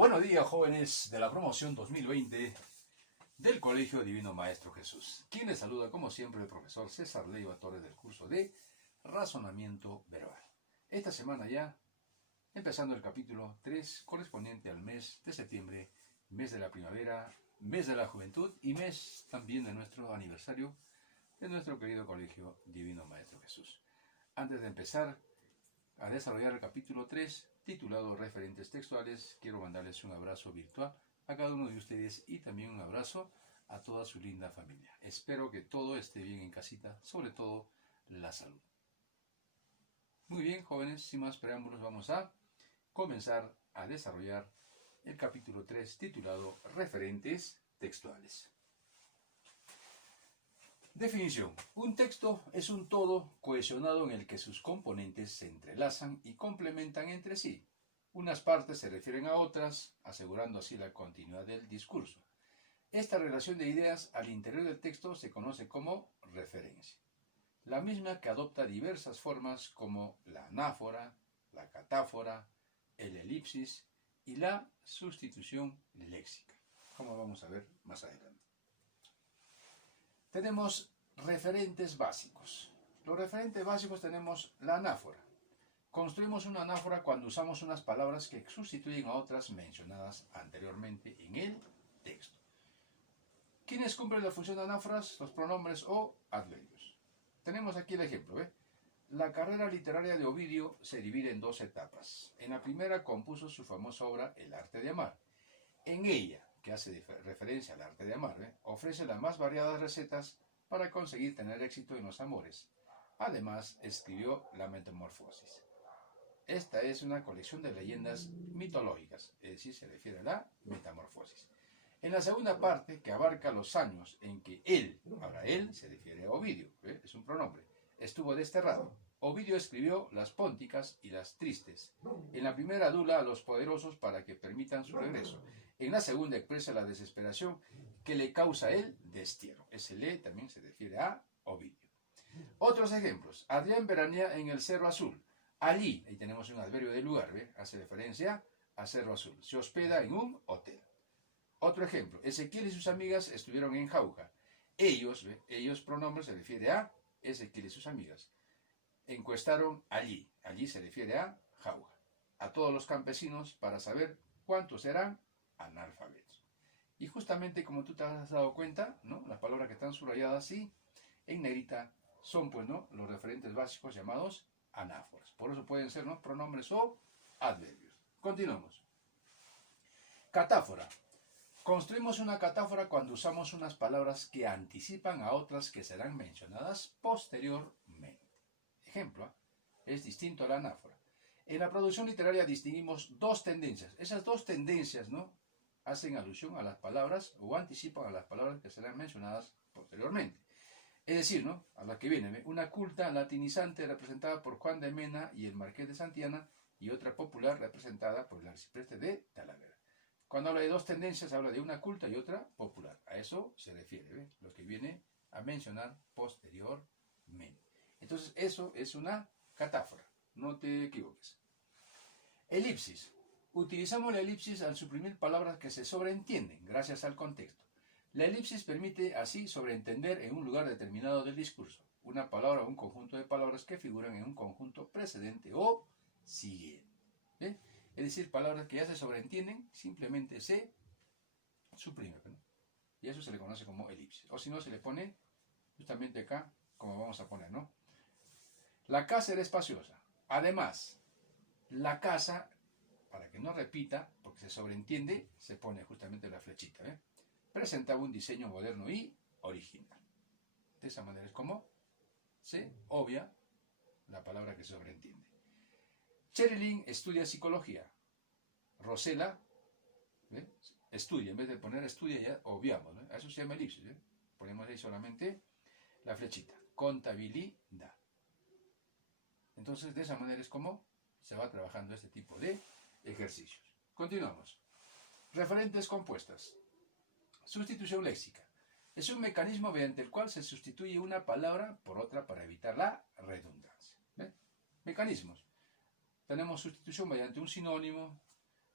Buenos días, jóvenes de la promoción 2020 del Colegio Divino Maestro Jesús. Quien les saluda, como siempre, el profesor César Leiva Torres del curso de Razonamiento Verbal. Esta semana ya, empezando el capítulo 3, correspondiente al mes de septiembre, mes de la primavera, mes de la juventud y mes también de nuestro aniversario de nuestro querido Colegio Divino Maestro Jesús. Antes de empezar a desarrollar el capítulo 3, titulado Referentes Textuales, quiero mandarles un abrazo virtual a cada uno de ustedes y también un abrazo a toda su linda familia. Espero que todo esté bien en casita, sobre todo la salud. Muy bien, jóvenes, sin más preámbulos, vamos a comenzar a desarrollar el capítulo 3, titulado Referentes Textuales. Definición. Un texto es un todo cohesionado en el que sus componentes se entrelazan y complementan entre sí. Unas partes se refieren a otras, asegurando así la continuidad del discurso. Esta relación de ideas al interior del texto se conoce como referencia. La misma que adopta diversas formas como la anáfora, la catáfora, el elipsis y la sustitución léxica, como vamos a ver más adelante. Tenemos referentes básicos. Los referentes básicos tenemos la anáfora. Construimos una anáfora cuando usamos unas palabras que sustituyen a otras mencionadas anteriormente en el texto. ¿Quiénes cumplen la función de anáforas? Los pronombres o adverbios. Tenemos aquí el ejemplo. La carrera literaria de Ovidio se divide en dos etapas. En la primera compuso su famosa obra El arte de amar. En ella, que hace referencia al arte de amar, ofrece las más variadas recetas para conseguir tener éxito en los amores. Además, escribió La Metamorfosis. Esta es una colección de leyendas mitológicas, es decir, se refiere a la metamorfosis. En la segunda parte, que abarca los años en que él, ahora él se refiere a Ovidio, es un pronombre, estuvo desterrado. Ovidio escribió Las Pónticas y Las Tristes. En la primera adula a los poderosos para que permitan su regreso. En la segunda expresa la desesperación que le causa el destierro. Ese le también se refiere a Ovidio. Otros ejemplos. Adrián veranea en el Cerro Azul. Allí, ahí tenemos un adverbio de lugar, hace referencia a Cerro Azul. Se hospeda en un hotel. Otro ejemplo. Ezequiel y sus amigas estuvieron en Jauja. Ellos pronombre se refiere a Ezequiel y sus amigas. Encuestaron allí. Allí se refiere a Jauja. A todos los campesinos para saber cuántos eran analfabetos. Y justamente como tú te has dado cuenta, ¿no? Las palabras que están subrayadas así, en negrita, son pues, ¿no? Los referentes básicos llamados anáforas. Por eso pueden ser, ¿no? Pronombres o adverbios. Continuamos. Catáfora. Construimos una catáfora cuando usamos unas palabras que anticipan a otras que serán mencionadas posteriormente. Ejemplo, es distinto a la anáfora. En la producción literaria distinguimos dos tendencias. Esas dos tendencias, ¿no? Hacen alusión a las palabras o anticipan a las palabras que serán mencionadas posteriormente. Es decir, ¿no? A la que viene, una culta latinizante representada por Juan de Mena y el Marqués de Santillana y otra popular representada por el arcipreste de Talavera. Cuando habla de dos tendencias, habla de una culta y otra popular. A eso se refiere, lo que viene a mencionar posteriormente. Entonces, eso es una catáfora. No te equivoques. Elipsis. Utilizamos la elipsis al suprimir palabras que se sobreentienden gracias al contexto. La elipsis permite así sobreentender en un lugar determinado del discurso una palabra o un conjunto de palabras que figuran en un conjunto precedente o siguiente. Es decir, palabras que ya se sobreentienden simplemente se suprimen, ¿no? Y eso se le conoce como elipsis. O si no, se le pone justamente acá, como vamos a poner, ¿no? La casa era espaciosa. Además, la casa, para que no repita, porque se sobreentiende, se pone justamente la flechita, presentaba un diseño moderno y original. De esa manera es como se obvia la palabra que se sobreentiende. Cherilyn estudia psicología. Rosela estudia. En vez de poner estudia, ya obviamos, ¿no? A eso se llama elipsis. Ponemos ahí solamente la flechita. Contabilidad. Entonces, de esa manera es como se va trabajando este tipo de ejercicios. Continuamos. Referentes compuestas. Sustitución léxica. Es un mecanismo mediante el cual se sustituye una palabra por otra para evitar la redundancia. Mecanismos. Tenemos sustitución mediante un sinónimo,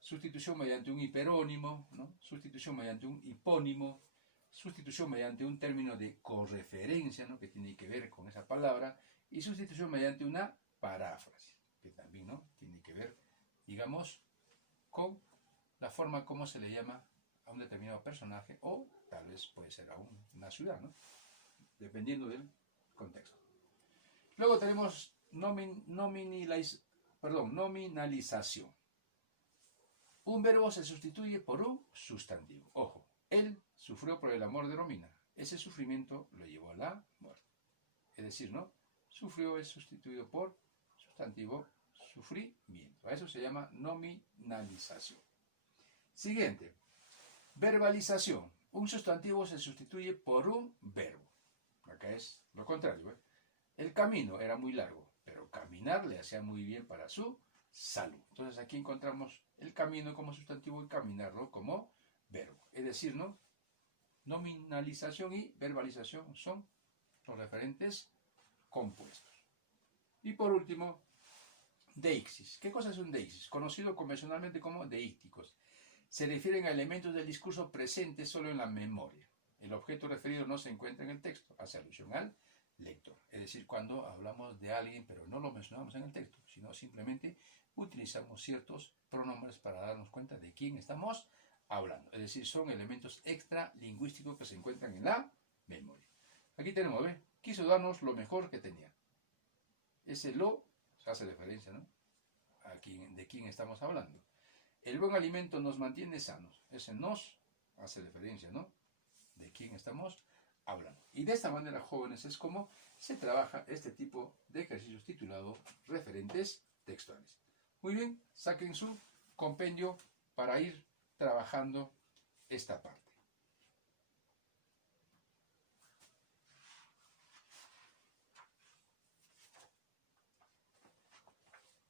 sustitución mediante un hiperónimo, ¿no? Sustitución mediante un hipónimo, sustitución mediante un término de correferencia, ¿no? Que tiene que ver con esa palabra, y sustitución mediante una paráfrasis, que también, ¿no? Tiene que ver, digamos, con la forma como se le llama a un determinado personaje, o tal vez puede ser a una ciudad, ¿no? Dependiendo del contexto. Luego tenemos nominalización. Un verbo se sustituye por un sustantivo. Ojo, él sufrió por el amor de Romina. Ese sufrimiento lo llevó a la muerte. Es decir, ¿no? Sufrió es sustituido por sustantivo sufrimiento. A eso se llama nominalización. Siguiente. Verbalización. Un sustantivo se sustituye por un verbo. Acá es lo contrario, ¿eh? El camino era muy largo, pero caminar le hacía muy bien para su salud. Entonces aquí encontramos el camino como sustantivo y caminarlo como verbo. Es decir, ¿no? Nominalización y verbalización son los referentes compuestos. Y por último, deixis. ¿Qué cosa es un deixis? Conocido convencionalmente como deícticos. Se refieren a elementos del discurso presentes solo en la memoria. El objeto referido no se encuentra en el texto, hace alusión al lector. Es decir, cuando hablamos de alguien, pero no lo mencionamos en el texto, sino simplemente utilizamos ciertos pronombres para darnos cuenta de quién estamos hablando. Es decir, son elementos extralingüísticos que se encuentran en la memoria. Aquí tenemos, ¿ve? Quiso darnos lo mejor que tenía. Ese lo hace referencia, ¿no? De quién estamos hablando. El buen alimento nos mantiene sanos. Ese nos hace referencia, ¿no? De quién estamos hablando. Y de esta manera, jóvenes, es como se trabaja este tipo de ejercicios titulados referentes textuales. Muy bien, saquen su compendio para ir trabajando esta parte.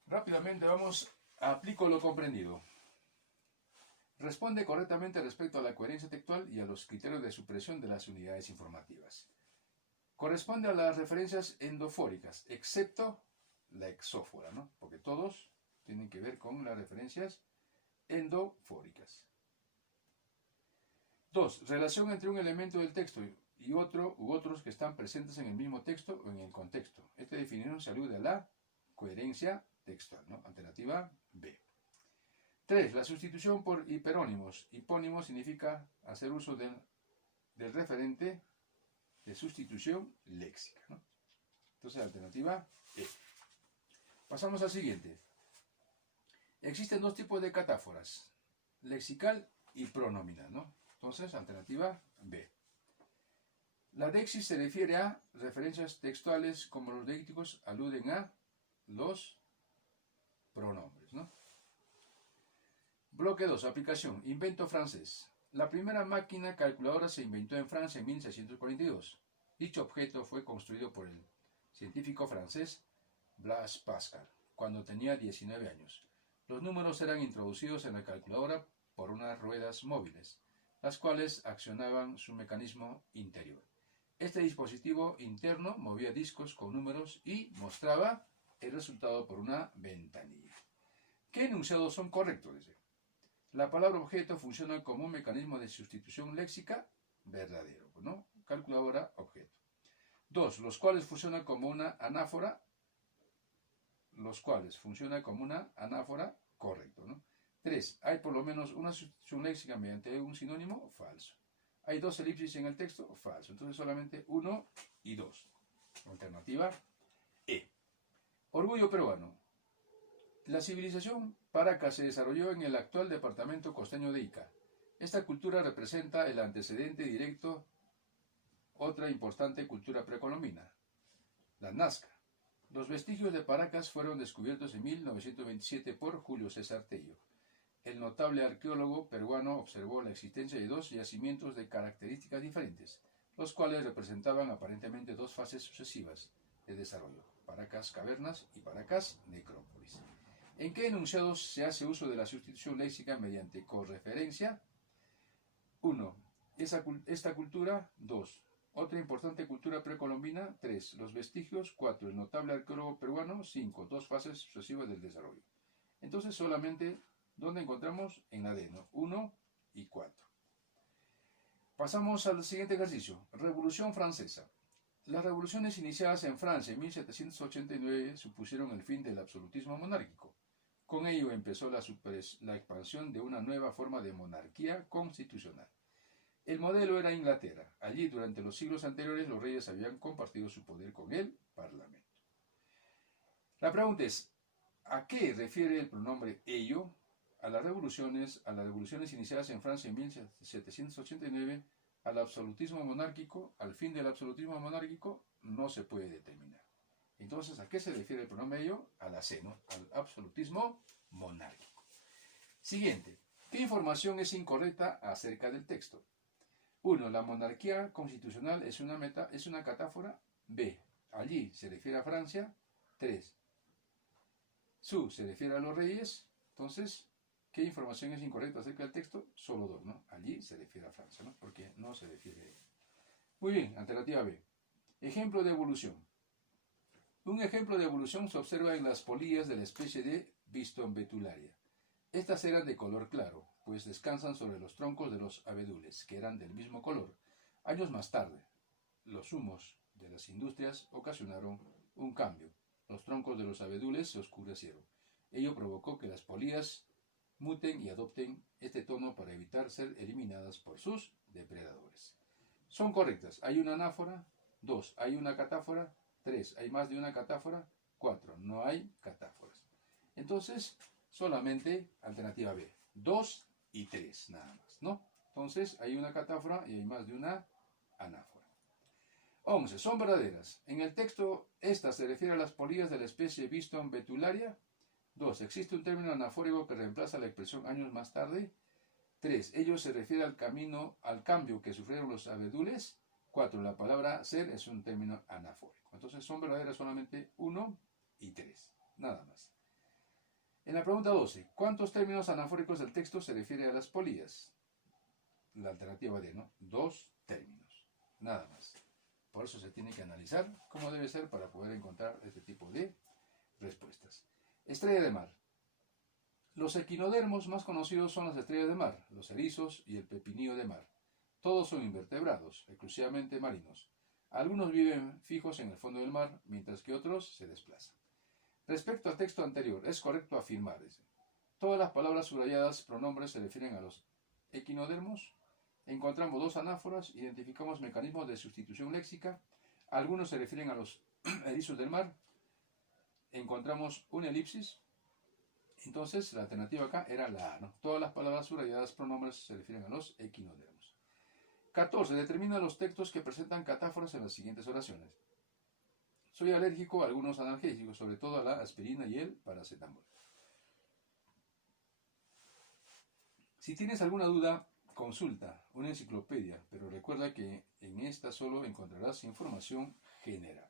Rápidamente vamos a aplico lo comprendido. Responde correctamente respecto a la coherencia textual y a los criterios de supresión de las unidades informativas. Corresponde a las referencias endofóricas, excepto la exófora, ¿no? Porque todos tienen que ver con las referencias endofóricas. 2. Relación entre un elemento del texto y otro u otros que están presentes en el mismo texto o en el contexto. Esta definición se alude a la coherencia textual, ¿no? Alternativa B. 3. La sustitución por hiperónimos. Hipónimo significa hacer uso del referente de sustitución léxica, ¿no? Entonces, alternativa E. Pasamos al siguiente. Existen dos tipos de catáforas, lexical y pronominal, ¿no? Entonces, alternativa B. La deixis se refiere a referencias textuales como los deícticos aluden a los pronombres, ¿no? Bloque 2. Aplicación. Invento francés. La primera máquina calculadora se inventó en Francia en 1642. Dicho objeto fue construido por el científico francés Blaise Pascal cuando tenía 19 años. Los números eran introducidos en la calculadora por unas ruedas móviles, las cuales accionaban su mecanismo interior. Este dispositivo interno movía discos con números y mostraba el resultado por una ventanilla. ¿Qué enunciados son correctos? Dice. La palabra objeto funciona como un mecanismo de sustitución léxica verdadero, ¿no? Calculadora, objeto. 2. Los cuales funcionan como una anáfora. Correcto, ¿no? 3. Hay por lo menos una sustitución léxica mediante un sinónimo, falso. Hay dos elipsis en el texto, falso. Entonces solamente 1 y 2. Alternativa E. Orgullo peruano. La civilización Paracas se desarrolló en el actual departamento costeño de Ica. Esta cultura representa el antecedente directo otra importante cultura precolombina, la Nazca. Los vestigios de Paracas fueron descubiertos en 1927 por Julio César Tello. El notable arqueólogo peruano observó la existencia de dos yacimientos de características diferentes, los cuales representaban aparentemente dos fases sucesivas de desarrollo, Paracas Cavernas y Paracas Necrópolis. ¿En qué enunciados se hace uso de la sustitución léxica mediante correferencia? 1. Esta cultura. 2. Otra importante cultura precolombina. 3. Los vestigios. 4. El notable arqueólogo peruano. 5. Dos fases sucesivas del desarrollo. Entonces solamente ¿Dónde encontramos? En la D, ¿no? 1 y 4. Pasamos al siguiente ejercicio. Revolución Francesa. Las revoluciones iniciadas en Francia en 1789 supusieron el fin del absolutismo monárquico. Con ello empezó la expansión de una nueva forma de monarquía constitucional. El modelo era Inglaterra. Allí, durante los siglos anteriores, los reyes habían compartido su poder con el Parlamento. La pregunta es, ¿a qué refiere el pronombre ello? A las revoluciones iniciadas en Francia en 1789, al absolutismo monárquico, al fin del absolutismo monárquico, no se puede determinar. Entonces, ¿a qué se refiere el pronombre ello? A la C, ¿no? Al absolutismo monárquico. Siguiente. ¿Qué información es incorrecta acerca del texto? 1. La monarquía constitucional es una catáfora. B. Allí se refiere a Francia. 3. Se refiere a los reyes. Entonces, ¿qué información es incorrecta acerca del texto? Solo 2, ¿no? Allí se refiere a Francia, ¿no? Porque no se refiere a ella. Muy bien, alternativa B. Ejemplo de evolución. Un ejemplo de evolución se observa en las polillas de la especie de Biston betularia. Estas eran de color claro, pues descansan sobre los troncos de los abedules, que eran del mismo color. Años más tarde, los humos de las industrias ocasionaron un cambio. Los troncos de los abedules se oscurecieron. Ello provocó que las polillas muten y adopten este tono para evitar ser eliminadas por sus depredadores. Son correctas. Hay una anáfora. 2. Hay una catáfora. 3. Hay más de una catáfora. 4. No hay catáforas. Entonces, solamente alternativa B. 2 y 3, nada más, ¿no? Entonces, hay una catáfora y hay más de una anáfora. 11. Son verdaderas. En el texto, esta se refiere a las polillas de la especie Biston betularia. 2. Existe un término anafórico que reemplaza la expresión años más tarde. 3. Ello se refiere al cambio que sufrieron los abedules. 4. La palabra ser es un término anafórico. Entonces son verdaderas solamente 1 y 3. Nada más. En la pregunta 12. ¿Cuántos términos anafóricos del texto se refiere a las polillas? La alternativa D, ¿no? 2 términos. Nada más. Por eso se tiene que analizar cómo debe ser para poder encontrar este tipo de respuestas. Estrella de mar. Los equinodermos más conocidos son las estrellas de mar, los erizos y el pepinillo de mar. Todos son invertebrados, exclusivamente marinos. Algunos viven fijos en el fondo del mar, mientras que otros se desplazan. Respecto al texto anterior, es correcto afirmar. Todas las palabras subrayadas, pronombres, se refieren a los equinodermos. Encontramos 2 anáforas, identificamos mecanismos de sustitución léxica. Algunos se refieren a los erizos del mar. Encontramos una elipsis. Entonces, la alternativa acá era la A, ¿no? Todas las palabras subrayadas, pronombres, se refieren a los equinodermos. 14. Determina los textos que presentan catáforas en las siguientes oraciones. Soy alérgico a algunos analgésicos, sobre todo a la aspirina y el paracetamol. Si tienes alguna duda, consulta una enciclopedia, pero recuerda que en esta solo encontrarás información general.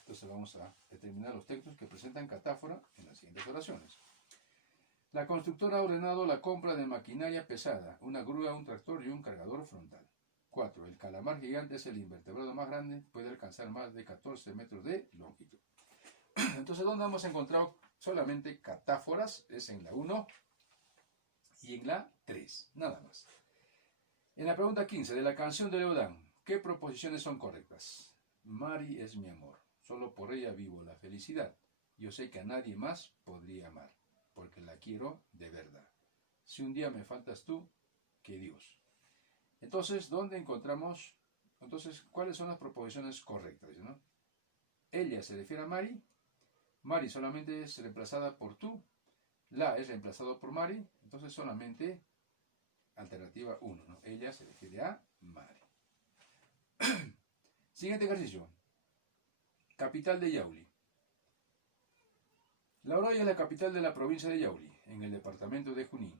Entonces vamos a determinar los textos que presentan catáfora en las siguientes oraciones. La constructora ha ordenado la compra de maquinaria pesada, una grúa, un tractor y un cargador frontal. 4. El calamar gigante es el invertebrado más grande, puede alcanzar más de 14 metros de longitud. Entonces, ¿dónde hemos encontrado solamente catáforas? Es en la 1 y en la 3, nada más. En la pregunta 15, de la canción de Leodán, ¿qué proposiciones son correctas? Mari es mi amor, solo por ella vivo la felicidad. Yo sé que a nadie más podría amar, porque la quiero de verdad. Si un día me faltas tú, que Dios. Entonces, ¿dónde encontramos? Entonces, ¿cuáles son las proposiciones correctas? ¿No? Ella se refiere a Mari. Mari solamente es reemplazada por tú. La es reemplazado por Mari. Entonces, solamente alternativa 1. ¿No? Ella se refiere a Mari. Siguiente ejercicio. Capital de Yauli. La Oroya es la capital de la provincia de Yauli, en el departamento de Junín.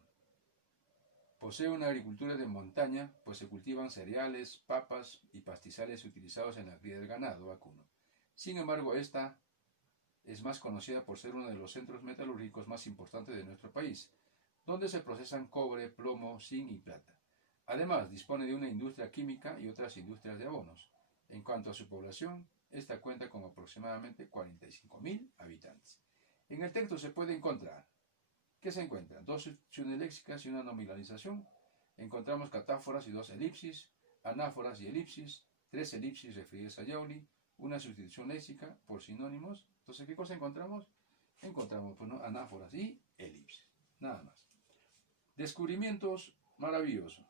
Posee una agricultura de montaña, pues se cultivan cereales, papas y pastizales utilizados en la cría del ganado vacuno. Sin embargo, esta es más conocida por ser uno de los centros metalúrgicos más importantes de nuestro país, donde se procesan cobre, plomo, zinc y plata. Además, dispone de una industria química y otras industrias de abonos. En cuanto a su población, esta cuenta con aproximadamente 45.000 habitantes. En el texto se puede encontrar ¿Qué se encuentra? Dos sustituciones léxicas y una nominalización. Encontramos catáforas y dos elipsis, anáforas y elipsis, tres elipsis referidas a Joule, una sustitución léxica por sinónimos. Entonces, ¿qué cosa encontramos? Encontramos, pues, ¿no?, anáforas y elipsis. Nada más. Descubrimientos maravillosos.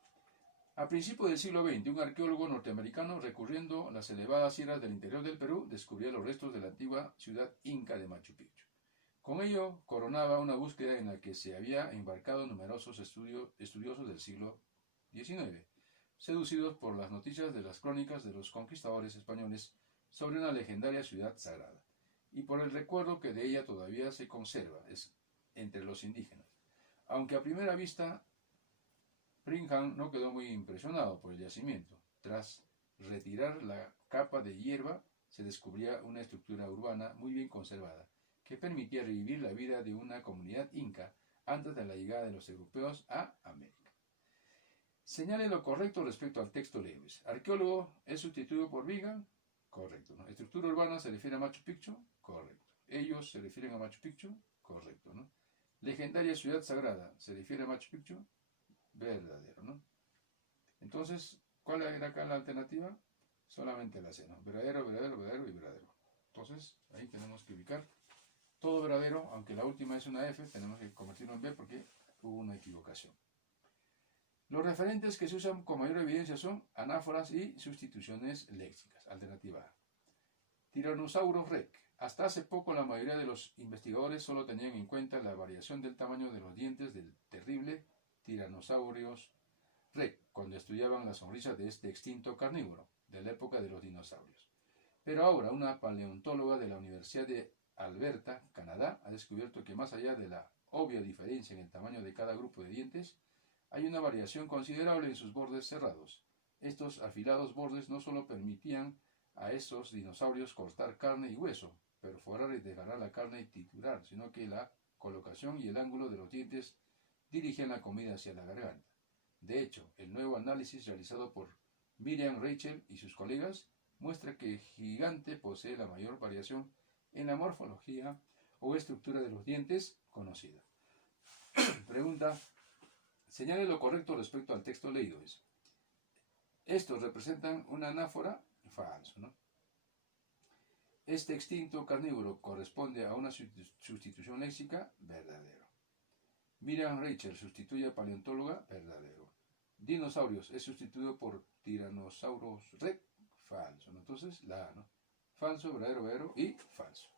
A principios del siglo XX, un arqueólogo norteamericano, recurriendo a las elevadas sierras del interior del Perú, descubrió los restos de la antigua ciudad inca de Machu Picchu. Con ello, coronaba una búsqueda en la que se había embarcado numerosos estudiosos del siglo XIX, seducidos por las noticias de las crónicas de los conquistadores españoles sobre una legendaria ciudad sagrada, y por el recuerdo que de ella todavía se conserva entre los indígenas. Aunque a primera vista Brigham no quedó muy impresionado por el yacimiento. Tras retirar la capa de hierba, se descubría una estructura urbana muy bien conservada, que permitía revivir la vida de una comunidad inca antes de la llegada de los europeos a América. Señale lo correcto respecto al texto Lewis. Arqueólogo es sustituido por Brigham. Correcto, ¿no? Estructura urbana se refiere a Machu Picchu. Correcto. Ellos se refieren a Machu Picchu. Correcto, ¿no? Legendaria ciudad sagrada se refiere a Machu Picchu. Verdadero, ¿no? Entonces, ¿cuál era acá la alternativa? Solamente la C, ¿no? Verdadero, verdadero, verdadero y verdadero. Entonces, ahí tenemos que ubicar todo verdadero, aunque la última es una F, tenemos que convertirlo en B porque hubo una equivocación. Los referentes que se usan con mayor evidencia son anáforas y sustituciones léxicas. Alternativa A. Tyrannosaurus rex. Hasta hace poco la mayoría de los investigadores solo tenían en cuenta la variación del tamaño de los dientes del terrible Tyrannosaurus rex cuando estudiaban la sonrisa de este extinto carnívoro de la época de los dinosaurios. Pero ahora una paleontóloga de la Universidad de Alberta, Canadá, ha descubierto que más allá de la obvia diferencia en el tamaño de cada grupo de dientes, hay una variación considerable en sus bordes cerrados. Estos afilados bordes no solo permitían a esos dinosaurios cortar carne y hueso, perforar y desgarrar la carne y triturar, sino que la colocación y el ángulo de los dientes dirigían la comida hacia la garganta. De hecho, el nuevo análisis realizado por Miriam Rachel y sus colegas muestra que el gigante posee la mayor variación en la morfología o estructura de los dientes conocida. Pregunta: señale lo correcto respecto al texto leído. Estos representan una anáfora. Falso, ¿no? Este extinto carnívoro corresponde a una sustitución léxica. Verdadero. Miriam Rachel sustituye a paleontóloga. Verdadero. Dinosaurios es sustituido por Tyrannosaurus rex. Falso, ¿no? Entonces la A, ¿no? Falso, verdadero, verdadero y falso.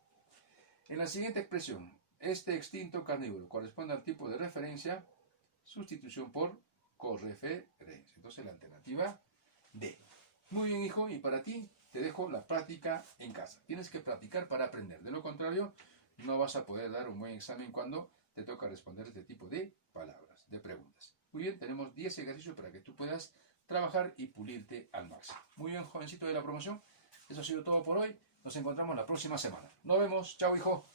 En la siguiente expresión, este extinto carnívoro corresponde al tipo de referencia. Sustitución por correferencia. Entonces la alternativa D. Muy bien, hijo, y para ti te dejo la práctica en casa. Tienes que practicar para aprender. De lo contrario, no vas a poder dar un buen examen cuando te toca responder este tipo de palabras, de preguntas. Muy bien, tenemos 10 ejercicios para que tú puedas trabajar y pulirte al máximo. Muy bien, jovencito de la promoción. Eso ha sido todo por hoy. Nos encontramos la próxima semana. Nos vemos. Chao, hijo.